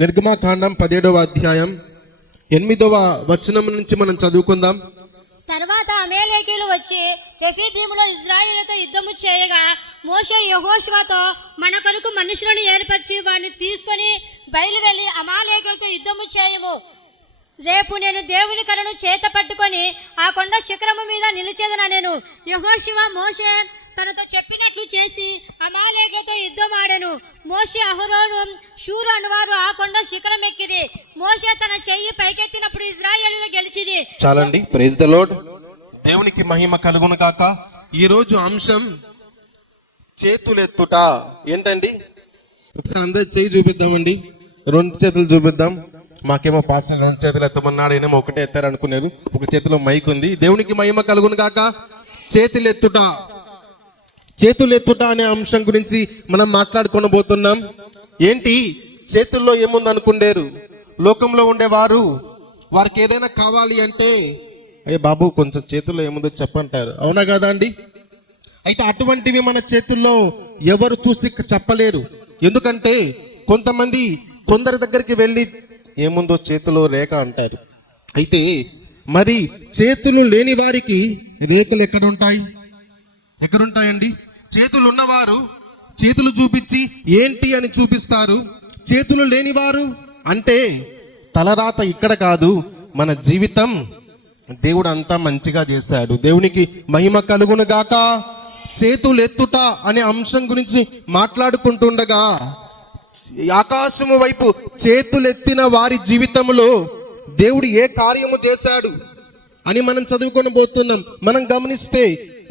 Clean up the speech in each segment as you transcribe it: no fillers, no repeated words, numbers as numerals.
నిర్గమకాండం 17వ అధ్యాయం 8వ వచనం నుంచి మనం చదువుకుందాం. తర్వాత అమలేకీయులు వచ్చి రెఫీదీములో ఇశ్రాయేలుతో యుద్ధము చేయగా మోషే యెహోషువతో మన కొరకు మనుషులను ఏర్పరిచి వారిని తీసుకొని బయలువెళ్ళి అమాలేకీయులతో యుద్ధము చేయము. రేపు నేను దేవుని కర్రను చేత పట్టుకొని ఆ కొండ శిఖరము మీద నిలిచేదనెను. యెహోషువ మోషే తనతో చెప్పినట్లు చేసి అమాలేకులతో యుద్ధం ఆడెను. మోషే అహరోను షూరు అనువారు ఆ కొండ శిఖరం ఎక్కిరి. మోషే తన చెయ్యి పైకెత్తినప్పుడు ఇశ్రాయేలీయులు గెలిచిరి. చాలండి, ప్రైజ్ ద లార్డ్. దేవునికి మహిమ కలుగును గాక. ఈ రోజు అంశం చేతులెత్తుట. ఏంటండి? ఒకసారి అందరు చేయి చూపిద్దామండి. 2 చేతులు చూపిద్దాం. మాకేమో పాస్టర్ 2 చేతులు ఎత్తమన్నాడు, ఆయనేమో ఒకటే ఎత్తారు అనుకున్నారు. ఒక చేతిలో మైక్ ఉంది. దేవునికి మహిమ కలుగును గాక. చేతులెత్తుట అనే అంశం గురించి మనం మాట్లాడుకోబోతున్నాం. ఏంటి చేతుల్లో ఏముంది అనుకుండేరు? లోకంలో ఉండేవారు వారికి ఏదైనా కావాలి అంటే అయ్యే బాబు కొంచెం చేతుల్లో ఏముందో చెప్పంటారు. అవునా కదా అండి? అయితే అటువంటివి మన చేతుల్లో ఎవరు చూసి చెప్పలేరు. ఎందుకంటే కొందరి దగ్గరికి వెళ్ళి ఏముందో చేతిలో రేఖ అంటారు. అయితే మరి చేతులు లేని వారికి రేఖలు ఎక్కడుంటాయండి? చేతులు ఉన్నవారు చేతులు చూపించి ఏంటి అని చూపిస్తారు. చేతులు లేనివారు అంటే తలరాత ఇక్కడ కాదు, మన జీవితం దేవుడు అంతా మంచిగా చేశాడు. దేవునికి మహిమ కలుగును గాక. చేతులెత్తుట అనే అంశం గురించి మాట్లాడుకుంటుండగా ఆకాశము వైపు చేతులెత్తిన వారి జీవితంలో దేవుడు ఏ కార్యము చేశాడు అని మనం చదువుకొని పోతున్నాం. మనం గమనిస్తే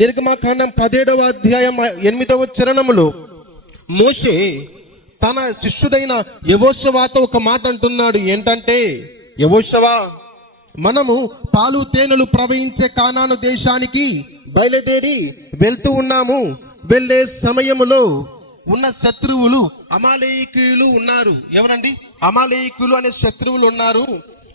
నిర్గమకాండం 17వ అధ్యాయం 8వ చరణములో మోషే తన శిష్యుడైన యెహోషువతో ఒక మాట అంటున్నాడు. ఏంటంటే, యెహోషువా, మనము పాలు తేనెలు ప్రవహించే కానాను దేశానికి బయలుదేరి వెళ్తూ ఉన్నాము. వెళ్ళే సమయములో ఉన్న శత్రువులు అమాలేకీయులు ఉన్నారు. ఎవరండి? అమాలేకీయులు అనే శత్రువులు ఉన్నారు.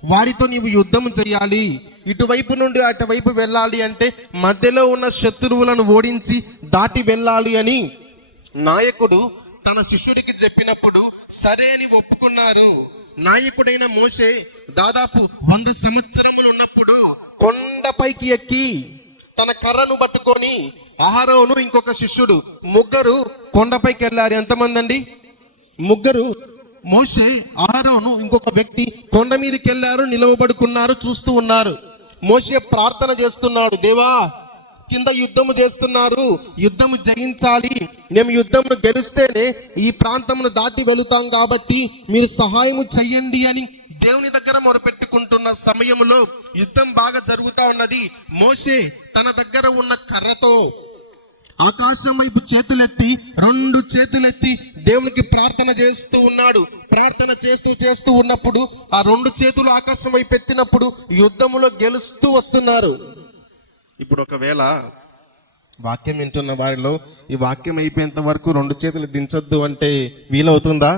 వారితో నీవు యుద్ధం చేయాలి. ఇటువైపు నుండి అటువైపు వెళ్ళాలి అంటే మధ్యలో ఉన్న శత్రువులను ఓడించి దాటి వెళ్ళాలి అని నాయకుడు తన శిష్యుడికి చెప్పినప్పుడు సరే అని ఒప్పుకున్నారు. నాయకుడైన మోషే దాదాపు 100 సంవత్సరములు ఉన్నప్పుడు కొండపైకి ఎక్కి తన కర్రను పట్టుకొని అహరోను ఇంకొక శిష్యుడు ముగ్గురు కొండపైకి వెళ్ళారు. ఎంతమంది అండి? ముగ్గురు. మోషే, అహరోను, ఇంకొక వ్యక్తి కొండ మీదకి వెళ్ళారు. నిలవబడుకున్నారు, చూస్తూ ఉన్నారు. మోషే ప్రార్థన చేస్తున్నాడు, దేవా, కింద యుద్ధము చేస్తున్నారు, యుద్ధము జయించాలి, మేము యుద్ధమును గెలిస్తేనే ఈ ప్రాంతమును దాటి వెళుతాం, కాబట్టి మీరు సహాయము చెయ్యండి అని దేవుని దగ్గర మొరపెట్టుకుంటున్న సమయంలో యుద్ధం బాగా జరుగుతూ ఉన్నది. మోషే తన దగ్గర ఉన్న కర్రతో ఆకాశం వైపు చేతులెత్తి 2 చేతులెత్తి దేవునికి ప్రార్థన చేస్తూ ఉన్నాడు. ప్రార్థన చేస్తూ ఉన్నప్పుడు ఆ 2 చేతులు ఆకాశం వైపు ఎత్తినప్పుడు యుద్ధములో గెలుస్తూ వస్తున్నారు. ఇప్పుడు ఒకవేళ వాక్యం వింటున్న వారిలో ఈ వాక్యం అయిపోయేంత వరకు 2 చేతులు దించొద్దు అంటే వీలవుతుందా?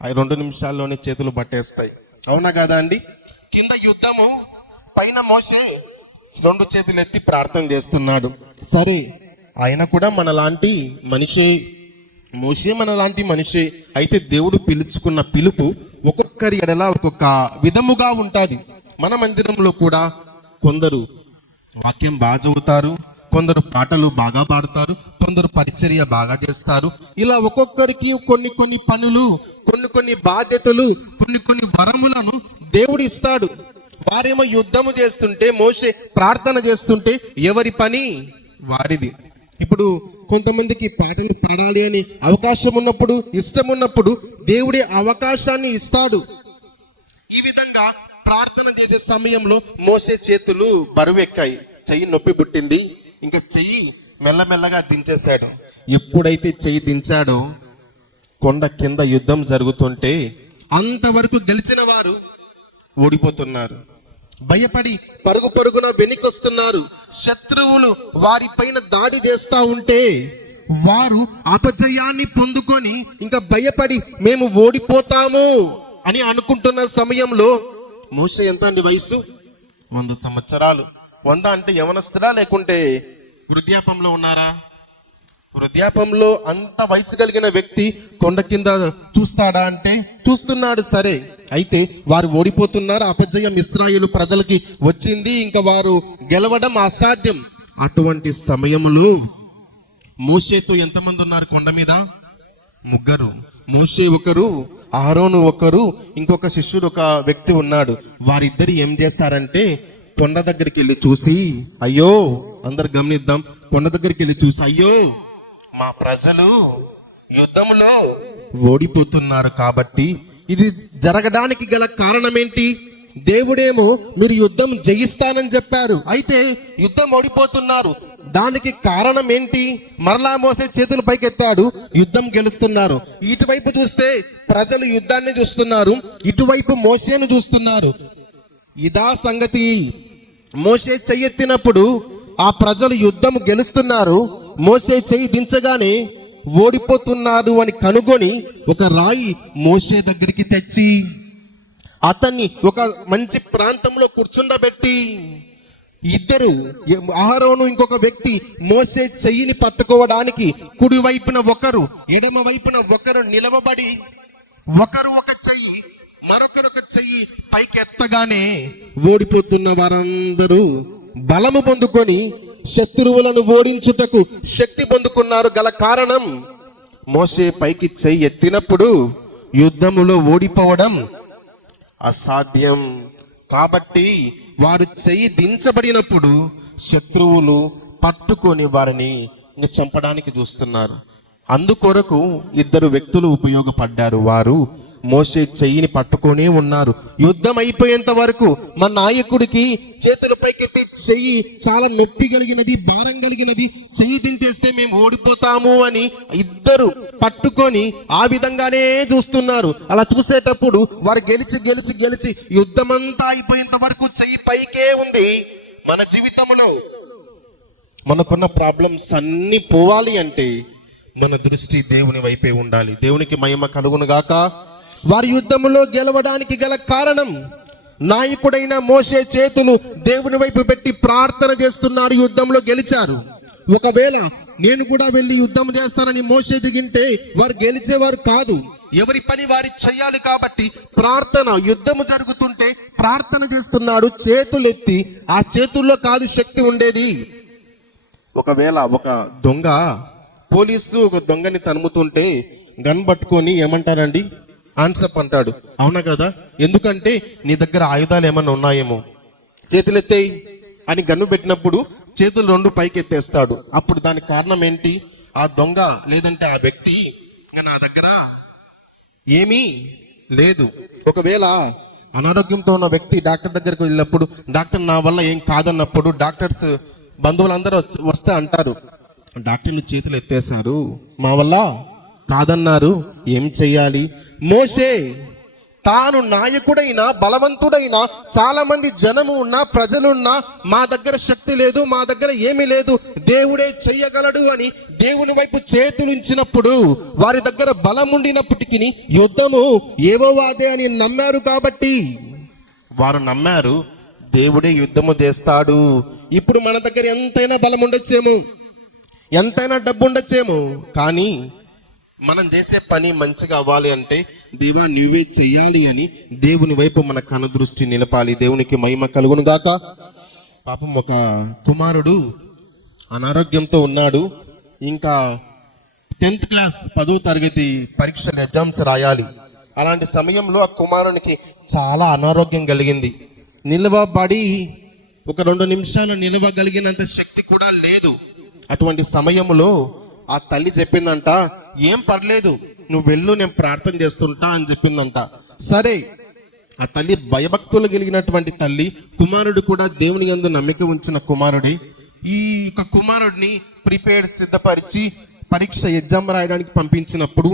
ఆ 2 నిమిషాల్లోనే చేతులు పట్టేస్తాయి. అవునా కదా అండి? కింద యుద్ధము, పైన మోషే 2 చేతులు ఎత్తి ప్రార్థన చేస్తున్నాడు. సరే, ఆయన కూడా మనలాంటి మనిషే, మోషే మనలాంటి మనిషే. అయితే దేవుడు పిలుచుకున్న పిలుపు ఒక్కొక్కరి ఎడల ఒక్కొక్క విధముగా ఉంటుంది. మన మందిరంలో కూడా కొందరు వాక్యం బాగా చదువుతారు, కొందరు పాటలు బాగా పాడతారు, కొందరు పరిచర్య బాగా చేస్తారు. ఇలా ఒక్కొక్కరికి కొన్ని పనులు, కొన్ని బాధ్యతలు, కొన్ని వరములను దేవుడు ఇస్తాడు. వారేమో యుద్ధము చేస్తుంటే, మోషే ప్రార్థన చేస్తుంటే ఎవరి పని వారిది. ఇప్పుడు కొంతమందికి పాటలు పాడాలి అని అవకాశం ఉన్నప్పుడు, ఇష్టం ఉన్నప్పుడు దేవుడే అవకాశాన్ని ఇస్తాడు. ఈ విధంగా ప్రార్థన చేసే సమయంలో మోషే చేతులు బరువెక్కాయి, చెయ్యి నొప్పి పుట్టింది. ఇంకా చెయ్యి మెల్లమెల్లగా దించేశాడు. ఎప్పుడైతే చెయ్యి దించాడో కొండ కింద యుద్ధం జరుగుతుంటే అంతవరకు గెలిచిన వారు ఓడిపోతున్నారు. భయపడి పరుగున వెనుకొస్తున్నారు. శత్రువులు వారిపైన దాడి చేస్తా ఉంటే వారు అపజయాన్ని పొందుకొని ఇంకా భయపడి మేము ఓడిపోతాము అని అనుకుంటున్న సమయంలో మోషే ఎంత అండి వయసు? 100 సంవత్సరాలు. 100 అంటే యవనస్తురా లేకుంటే వృద్ధాపంలో ఉన్నారా? వృద్ధాపంలో అంత వయసు కలిగిన వ్యక్తి కొండ కింద చూస్తాడా అంటే చూస్తున్నాడు. సరే, అయితే వారు ఓడిపోతున్నారు. అపజయం ఇశ్రాయేలు ప్రజలకి వచ్చింది. ఇంకా వారు గెలవడం అసాధ్యం. అటువంటి సమయంలో మోషేతో ఎంతమంది ఉన్నారు కొండ మీద? 3. మోషే ఒకరు, అహరోను ఒకరు, ఇంకొక శిష్యుడు ఒక వ్యక్తి ఉన్నాడు. వారిద్దరు ఏం చేశారంటే కొండ దగ్గరికి వెళ్ళి చూసి, అయ్యో, అందరు గమనిద్దాం, కొండ దగ్గరికి వెళ్ళి చూసి, అయ్యో, మా ప్రజలు యుద్ధంలో ఓడిపోతున్నారు. కాబట్టి ఇది జరగడానికి గల కారణం ఏంటి? దేవుడేమో మీరు యుద్ధం జయిస్తానని చెప్పారు, అయితే యుద్ధం ఓడిపోతున్నారు. దానికి కారణం ఏంటి? మరలా మోసే చేతులు పైకెత్తాడు, యుద్ధం గెలుస్తున్నారు. ఇటువైపు చూస్తే ప్రజలు యుద్ధాన్ని చూస్తున్నారు, ఇటువైపు మోసేను చూస్తున్నారు. ఇదా సంగతి. మోసే చెయ్యెత్తినప్పుడు ఆ ప్రజలు యుద్ధం గెలుస్తున్నారు. మోసే చెయ్యి దించగానే ఓడిపోతున్నారు అని కనుగొని ఒక రాయి మోసే దగ్గరికి తెచ్చి అతన్ని ఒక మంచి ప్రాంతంలో కూర్చుండబెట్టి ఇద్దరు, అహరోను ఇంకొక వ్యక్తి, మోసే చెయ్యిని పట్టుకోవడానికి కుడి వైపున ఒకరు, ఎడమ వైపున ఒకరు నిలవబడి ఒకరు ఒక చెయ్యి మరొకరు ఒక చెయ్యి పైకి ఎత్తగానే ఓడిపోతున్న వారందరూ బలము పొందుకొని శత్రువులను ఓడించుటకు శక్తి పొందుకున్నారు. గల కారణం మోసే పైకి చెయ్యి ఎత్తినప్పుడు యుద్ధములో ఓడిపోవడం అసాధ్యం. కాబట్టి వారు చెయ్యి దించబడినప్పుడు శత్రువులు పట్టుకొని వారిని చంపడానికి చూస్తున్నారు. అందుకొరకు 2 వ్యక్తులు ఉపయోగపడ్డారు. వారు మోసే చెయ్యిని పట్టుకొనే ఉన్నారు. యుద్ధం అయిపోయేంత వరకు మన నాయకుడికి చేతుల పైకెత్తి చెయ్యి చాలా నొప్పి కలిగినది, భారం కలిగినది, చెయ్యి దించేస్తే మేము ఓడిపోతాము అని 2 పట్టుకొని ఆ విధంగానే చూస్తున్నారు. అలా చూసేటప్పుడు వారు గెలిచి గెలిచి గెలిచి యుద్ధమంతా అయిపోయేంత వరకు చెయ్యి పైకే ఉంది. మన జీవితంలో మనకున్న ప్రాబ్లమ్స్ అన్ని పోవాలి అంటే మన దృష్టి దేవుని వైపే ఉండాలి. దేవునికి మహిమ కలుగును గాక. వారి యుద్ధములో గెలవడానికి గల కారణం నాయకుడైన మోసే చేతులు దేవుని వైపు పెట్టి ప్రార్థన చేస్తున్నారు. యుద్ధంలో గెలిచారు. ఒకవేళ నేను కూడా వెళ్ళి యుద్ధం చేస్తానని మోసే దిగింటే వారు గెలిచేవారు కాదు. ఎవరి పని వారి చెయ్యాలి. కాబట్టి ప్రార్థన, యుద్ధము జరుగుతుంటే ప్రార్థన చేస్తున్నాడు చేతులెత్తి. ఆ చేతుల్లో కాదు శక్తి ఉండేది. ఒకవేళ ఒక దొంగ, పోలీసు ఒక దొంగని తరుముతుంటే గన్ పట్టుకొని ఏమంటారండి? ఆన్సప్ అంటాడు. అవునా కదా? ఎందుకంటే నీ దగ్గర ఆయుధాలు ఏమన్నా ఉన్నాయేమో, చేతులెత్తేయి అని గన్ను పెట్టినప్పుడు చేతులు 2 పైకి ఎత్తేస్తాడు. అప్పుడు దానికి కారణం ఏంటి? ఆ దొంగ లేదంటే ఆ వ్యక్తి నా దగ్గర ఏమీ లేదు. ఒకవేళ అనారోగ్యంతో ఉన్న వ్యక్తి డాక్టర్ దగ్గరకు వెళ్ళినప్పుడు డాక్టర్ నా వల్ల ఏం కాదన్నప్పుడు డాక్టర్స్ బంధువులందరూ వస్తే అంటారు, డాక్టర్లు చేతులు ఎత్తేశారు, మా వల్ల కాదన్నారు, ఏం చెయ్యాలి? మోసే తాను నాయకుడైనా బలవంతుడైనా చాలా మంది జనము ఉన్నా ప్రజలున్నా మా దగ్గర శక్తి లేదు, మా దగ్గర ఏమీ లేదు, దేవుడే చెయ్యగలడు అని దేవుని వైపు చేతులుంచినప్పుడు వారి దగ్గర బలం ఉండినప్పటికీ యుద్ధము ఏవో వాదే అని నమ్మారు. కాబట్టి వారు నమ్మారు దేవుడే యుద్ధము చేస్తాడు. ఇప్పుడు మన దగ్గర ఎంతైనా బలం ఉండొచ్చేమో, ఎంతైనా డబ్బు ఉండొచ్చేమో, కానీ మనం చేసే పని మంచిగా అవ్వాలి అంటే దేవా నువ్వే చెయ్యాలి అని దేవుని వైపు మన కనుదృష్టి నిలపాలి. దేవునికి మహిమ కలుగును గాక. పాపం ఒక కుమారుడు అనారోగ్యంతో ఉన్నాడు. ఇంకా 10th క్లాస్ 10వ తరగతి పరీక్షలు, ఎగ్జామ్స్ రాయాలి. అలాంటి సమయంలో ఆ కుమారునికి చాలా అనారోగ్యం కలిగింది. నిలవబడి ఒక 2 నిమిషాలు నిలవగలిగినంత శక్తి కూడా లేదు. అటువంటి సమయంలో ఆ తల్లి చెప్పిందంట, ఏం పర్లేదు నువ్వు వెళ్ళు, నేను ప్రార్థన చేస్తుంటా అని చెప్పిందంట. సరే, ఆ తల్లి భయభక్తులు కలిగినటువంటి తల్లి, కుమారుడు కూడా దేవుని యందు నమ్మిక ఉంచిన కుమారుడి. ఈ యొక్క కుమారుడిని ప్రిపేర్ సిద్ధపరిచి పరీక్ష ఎగ్జామ్ రాయడానికి పంపించినప్పుడు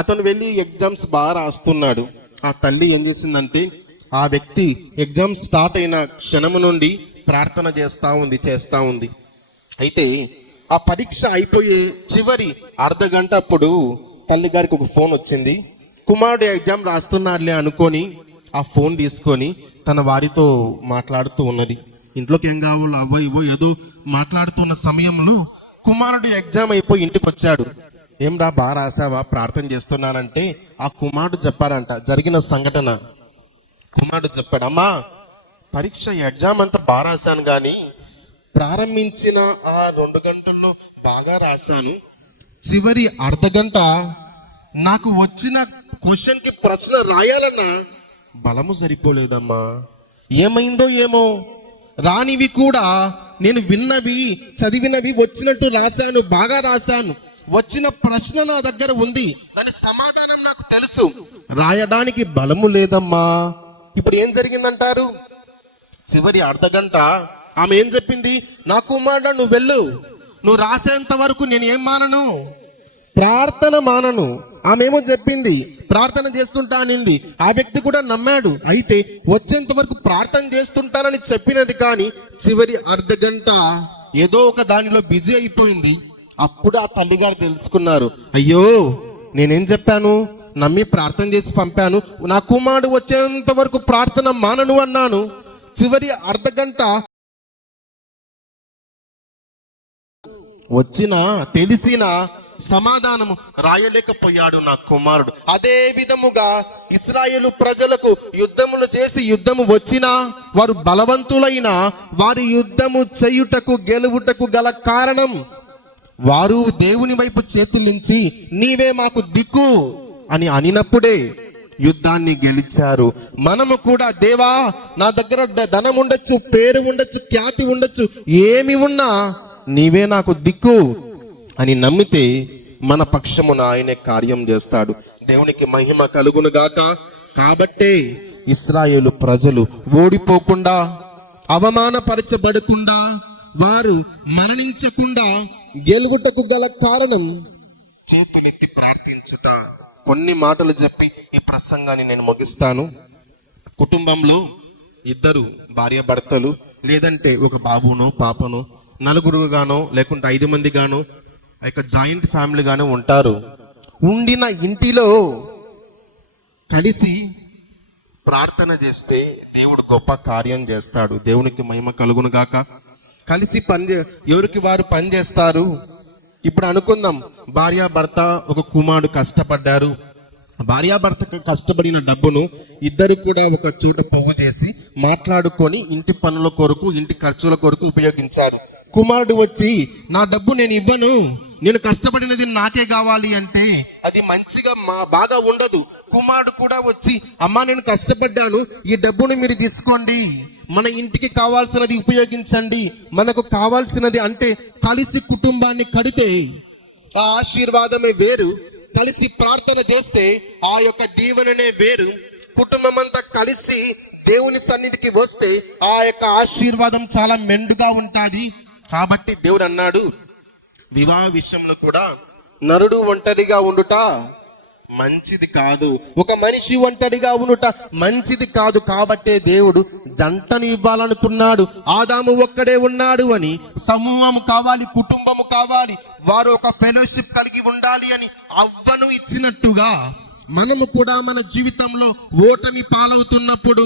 అతను వెళ్ళి ఎగ్జామ్స్ బాగా రాస్తున్నాడు. ఆ తల్లి ఏం చేసిందంటే ఆ వ్యక్తి ఎగ్జామ్ స్టార్ట్ అయిన క్షణము నుండి ప్రార్థన చేస్తా ఉంది. అయితే ఆ పరీక్ష అయిపోయే చివరి అర్ధగంట అప్పుడు తల్లి గారికి ఒక ఫోన్ వచ్చింది. కుమారుడు ఎగ్జామ్ రాస్తున్నాడులే అనుకొని ఆ ఫోన్ తీసుకొని తన వారితో మాట్లాడుతూ ఉన్నది. ఇంట్లోకి ఏం కావాలో అవో ఇవో ఏదో మాట్లాడుతున్న సమయంలో కుమారుడు ఎగ్జామ్ అయిపోయి ఇంటికి వచ్చాడు. ఏం రా బాగా రాసావా, ప్రార్థన చేస్తున్నానంటే ఆ కుమారుడు చెప్పాడంట జరిగిన సంఘటన. కుమారుడు చెప్పాడు, అమ్మా పరీక్ష ఎగ్జామ్ అంతా బాగా రాశాను కానీ ప్రారంభించిన ఆ 2 గంటల్లో బాగా రాశాను, చివరి అర్ధ గంట నాకు వచ్చిన క్వశ్చన్కి ప్రశ్న రాయాలన్నా బలము సరిపోలేదమ్మా. ఏమైందో ఏమో, రానివి కూడా నేను విన్నవి చదివినవి వచ్చినట్టు రాశాను, బాగా రాశాను. వచ్చిన ప్రశ్న నా దగ్గర ఉంది, దాని సమాధానం నాకు తెలుసు, రాయడానికి బలము లేదమ్మా. ఇప్పుడు ఏం జరిగిందంటారు? చివరి అర్ధ గంట ఆమె ఏం చెప్పింది? నా కుమారుడు నువ్వు వెళ్ళు, నువ్వు రాసేంత వరకు నేను ఏం మానను, ప్రార్థన మానను. ఆమె ఏమో చెప్పింది, ప్రార్థన చేస్తుంటా అనింది. ఆ వ్యక్తి కూడా నమ్మాడు. అయితే వచ్చేంత వరకు ప్రార్థన చేస్తుంటానని చెప్పినది కానీ చివరి అర్ధ గంట ఏదో ఒక దానిలో బిజీ అయిపోయింది. అప్పుడు ఆ తల్లిగారు తెలుసుకున్నారు, అయ్యో నేనేం చెప్పాను, నమ్మి ప్రార్థన చేసి పంపాను, నా కుమారుడు వచ్చేంత వరకు ప్రార్థన మానను అన్నాను. చివరి అర్ధ గంట వచ్చినా తెలిసిన సమాధానము రాయలేకపోయాడు నా కుమారుడు. అదే విధముగా ఇశ్రాయేలు ప్రజలకు యుద్ధములు చేసి యుద్ధము వచ్చినా వారు బలవంతులైన వారి యుద్ధము చేయుటకు గెలువుటకు గల కారణం వారు దేవుని వైపు చేతులించి నీవే మాకు దిక్కు అని అనినప్పుడే యుద్ధాన్ని గెలిచారు. మనము కూడా దేవా నా దగ్గర ధనం ఉండొచ్చు, పేరు ఉండొచ్చు, ఖ్యాతి ఉండొచ్చు, ఏమి ఉన్నా నీవే నాకు దిక్కు అని నమ్మితే మన పక్షమున ఆయనే కార్యం చేస్తాడు. దేవునికి మహిమ కలుగును గాక. కాబట్టే ఇశ్రాయేలు ప్రజలు ఓడిపోకుండా, అవమానపరచబడకుండా, వారు మరణించకుండా గెలుగుటకు గల కారణం చేతులెత్తి ప్రార్థించుట. కొన్ని మాటలు చెప్పి ఈ ప్రసంగాన్ని నేను ముగిస్తాను. కుటుంబంలో 2 భార్య భర్తలు లేదంటే ఒక బాబునో పాపనో 4 గానో లేకుంటే 5 మంది గానో జాయింట్ ఫ్యామిలీ గానో ఉంటారు. ఉండిన ఇంటిలో కలిసి ప్రార్థన చేస్తే దేవుడు గొప్ప కార్యం చేస్తాడు. దేవునికి మహిమ కలుగును గాక. కలిసి ఎవరికి వారు పని చేస్తారు. ఇప్పుడు అనుకుందాం, భార్యాభర్త ఒక కుమారుడు కష్టపడ్డారు. భార్యాభర్తకు కష్టపడిన డబ్బును ఇద్దరు కూడా ఒక చోట పోగు చేసి మాట్లాడుకొని ఇంటి పనుల కొరకు, ఇంటి ఖర్చుల కొరకు ఉపయోగించారు. కుమారుడు వచ్చి నా డబ్బు నేను ఇవ్వను, నేను కష్టపడినది నాకే కావాలి అంటే అది మంచిగా బాగా ఉండదు. కుమారుడు కూడా వచ్చి అమ్మా నేను కష్టపడ్డాను, ఈ డబ్బును మీరు తీసుకోండి, మన ఇంటికి కావాల్సినది ఉపయోగించండి, మనకు కావాల్సినది అంటే కలిసి కుటుంబాన్ని కడితే ఆ ఆశీర్వాదమే వేరు. కలిసి ప్రార్థన చేస్తే ఆ యొక్క దీవెననే వేరు. కుటుంబం అంతా కలిసి దేవుని సన్నిధికి వస్తే ఆ యొక్క ఆశీర్వాదం చాలా మెండుగా ఉంటుంది. కాబట్టి దేవుడు అన్నాడు, వివాహ విషయంలో కూడా నరుడు ఒంటరిగా ఉండుట మంచిది కాదు, ఒక మనిషి ఒంటరిగా ఉండుట మంచిది కాదు. కాబట్టే దేవుడు జంటను ఇవ్వాలనుకున్నాడు. ఆదాము ఒక్కడే ఉన్నాడు అని సమూహము కావాలి, కుటుంబము కావాలి, వారు ఒక ఫెలోషిప్ కలిగి ఉండాలి అని అవ్వను ఇచ్చినట్టుగా మనము కూడా మన జీవితంలో ఓటమి పాలవుతున్నప్పుడు,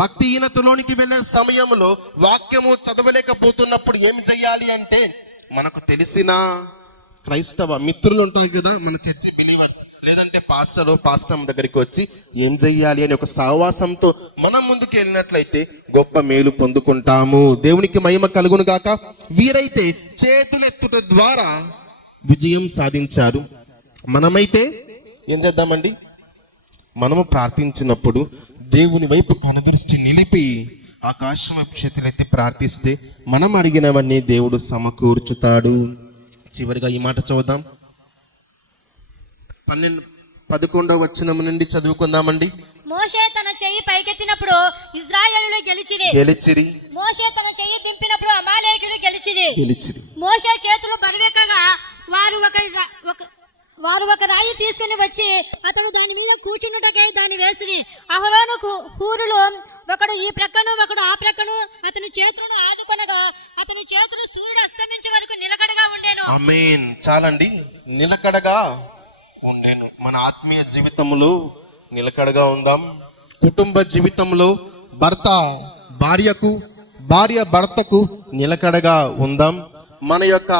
భక్తిహీనతలోనికి వెళ్ళే సమయంలో, వాక్యము చదవలేకపోతున్నప్పుడు ఏం చెయ్యాలి అంటే మనకు తెలిసిన క్రైస్తవ మిత్రులు ఉంటారు కదా, మన చర్చి బిలీవర్స్ లేదంటే పాస్టర్ దగ్గరికి వచ్చి ఏం చెయ్యాలి అని ఒక సహవాసంతో మనం ముందుకు వెళ్ళినట్లయితే గొప్ప మేలు పొందుకుంటాము. దేవునికి మహిమ కలుగును గాక. వీరైతే చేతులెత్తుట ద్వారా విజయం సాధించారు. మనమైతే ఏం చేద్దామండి? మనము ప్రార్థించినప్పుడు దేవుని వైపు కనుదృష్టి నిలిపి ఆకాశం వైపు చేతులెత్తి ప్రార్థిస్తే మనం అడిగినవన్నీ దేవుడు సమకూర్చుతాడు. చివరిగా ఈ మాట చదువుదాం. 11వ వచనం నుండి చదువుకుందామండి. మోషే తన చెయ్యి పైకెత్తినప్పుడు ఇశ్రాయేలులు గెలిచిరి. మోషే తన చెయ్యి దింపినప్పుడు అమాలేకీయులు గెలిచిరి. మోషే చేతులు బరువెక్కగా వారు ఒక రాయి తీసుకుని వచ్చి అతడు దాని మీద కూర్చున్నటకై దాన్ని వేసిరి. అహరోను హూరులు ఒకడు ఈ ప్రక్కను ఒకడు ఆ ప్రక్కను అతని చేతులను ఆదుకొనగా అతని చేతులు సూర్యుడు అస్తమించే వరకు నిలకడగా ఉండేను. ఆమేన్. చాలండి, నిలకడగా ఉండేను. మన ఆత్మీయ జీవితంలో నిలకడగా ఉందాం. కుటుంబ జీవితంలో భర్త భార్యకు, భార్య భర్తకు నిలకడగా ఉందాం. మన యొక్క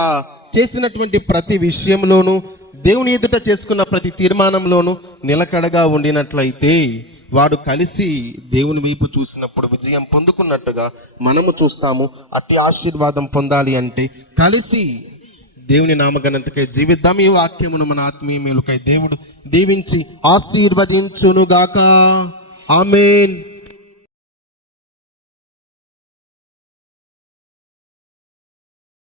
చేసినటువంటి ప్రతి విషయంలోనూ దేవుని ఎదుట చేసుకున్న ప్రతి తీర్మానంలోనూ నిలకడగా ఉండినట్లయితే వాడు కలిసి దేవుని వైపు చూసినప్పుడు విజయం పొందుకున్నట్టుగా మనము చూస్తాము. అట్టి ఆశీర్వాదం పొందాలి అంటే కలిసి దేవుని నామఘనతకై జీవిద్దాం. ఈ వాక్యమును మన ఆత్మీయ మేలుకై దేవుడు దీవించి ఆశీర్వదించునుగాక. ఆమేన్.